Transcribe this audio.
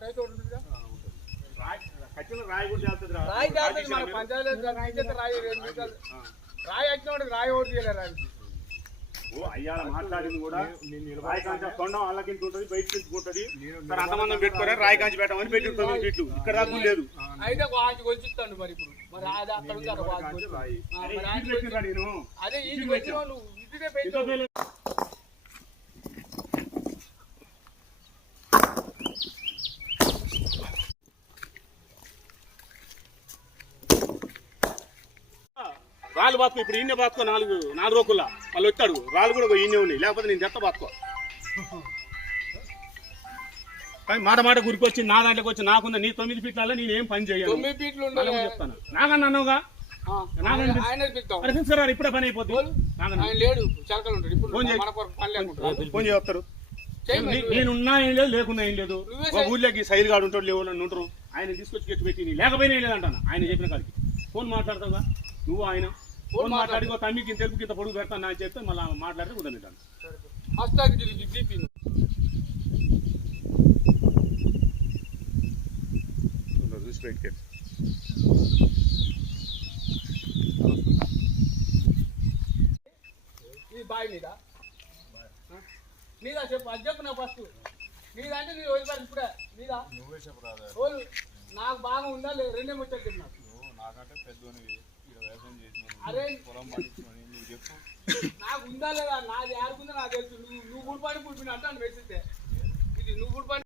రాయి మన పంచాయతీ రాయి వచ్చిన రాయి ఓటు చేయలేరు. ఓ అయ్యాల మాట్లాడింది కూడా రాయి కాంచి తొండం వాళ్ళకింటి ఉంటుంది, బయటకి ఉంటుంది. అంతమంది పెట్టుకోరా రాయి కాంచి పెట్టమని పెట్టుకుంటాం. ఇట్లు ఇక్కడ దాకా లేదు. అయితే వాటి కొలిచిస్తాను మరి ఇప్పుడు మరి అది అక్కడ నేను అదే ఇది పెట్టిన వాళ్ళు ఇటుకే పెట్టి రాళ్ళు బాతుకో. ఇప్పుడు ఈయన బాతుకో 4 రోజుల మళ్ళీ వచ్చాడు. రాళ్ళు కూడా ఈయనే ఉన్నాయి, లేకపోతే నేను చెత్త బాతుకో. కానీ మాట గురికొచ్చి నా దాంట్లోకి వచ్చి నాకుందా నీ 9 ఫీట్లలో నేను ఏం పని చేయాలి 9 ఫీట్లు చెప్తాను. నాగన్న అన్నావుగా ఇప్పుడే పని అయిపోతుంది. ఫోన్ చేస్తారు. నేనున్నా ఏం లేదు, లేకున్నా ఏం లేదు. ఊళ్ళోకి సైలు గాడు ఉంటాడు, లేవు ఉంటారు. ఆయన తీసుకొచ్చి గట్టి పెట్టి లేకపోయినా ఏం లేదంటాను. ఆయన చెప్పిన కాడికి ఫోన్ మాట్లాడతావుగా నువ్వు. ఆయన ఫోన్ మాట్లాడుకో తమ్మికి తెలుపుకి ఇంత పొడుగు పెడతాను అని చెప్తే మళ్ళీ మాట్లాడితే కుదరనిటాను. చూసి బయటికి బాయ్ నీదా చెప్పు. అది చెప్పు నా ఫస్ట్ నీదంటే నీ వదిలిపెట్టి ఇప్పుడే నీదా నువ్వే చెప్పు. నాకు బాగా ఉందా లేదు రెండే ముచ్చట్లు చెప్పు. నాకంటే పెద్ద అరే నువ్వు చెప్పు నాకు ఉందా లేదా. నాది ఆడుకుందా నాకు తెలుసు. నువ్వు గుడిపాడి పుడిపిన అంటే వేసిస్తే ఇది నువ్వు గుడిపాడి